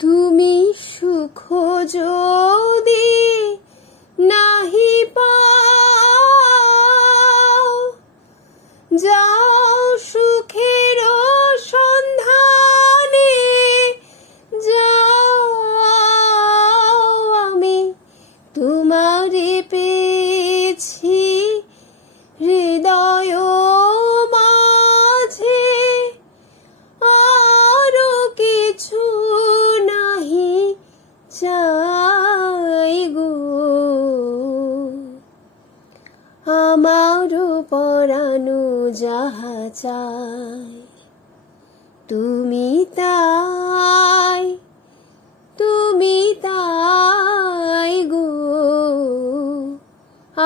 তুমি সুখ যদি নাহি পাও, যাও সুখের সন্ধানে যাও, আমি তোমারে পেয়েছি হৃদয় মাঝে, আরো কিছু নাহি চাই গো। আমারও পরানো যাহা চাই তুমি তাই, তুমি তাই গো।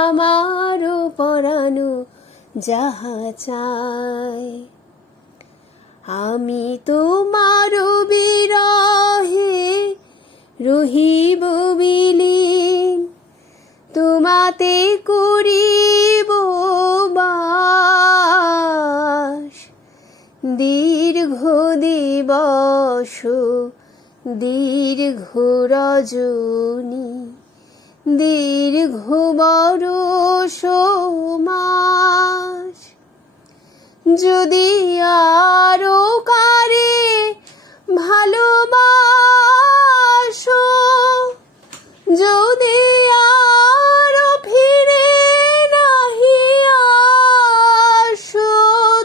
আমারও পরানো যাহা চাই, আমি তোমার বিরহে রহিব বিলীন, তোমাতে করিব বাস। দীর্ঘ দিবস দীর্ঘ রজনী, দীর্ঘ বরষ মাস, যদি আরো কারে ভালোবাসো, যদি আরো ফিরে নাহি আসো,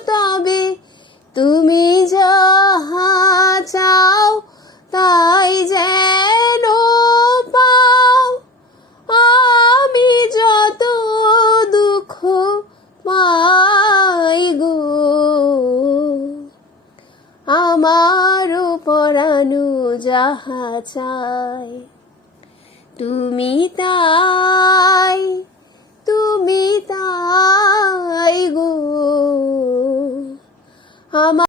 তবে তুমি যাহা চাও তাই যেন পাও। আমি যত দুঃখ পাই গো, আমারও পরানো যাহা চাই তুমি তা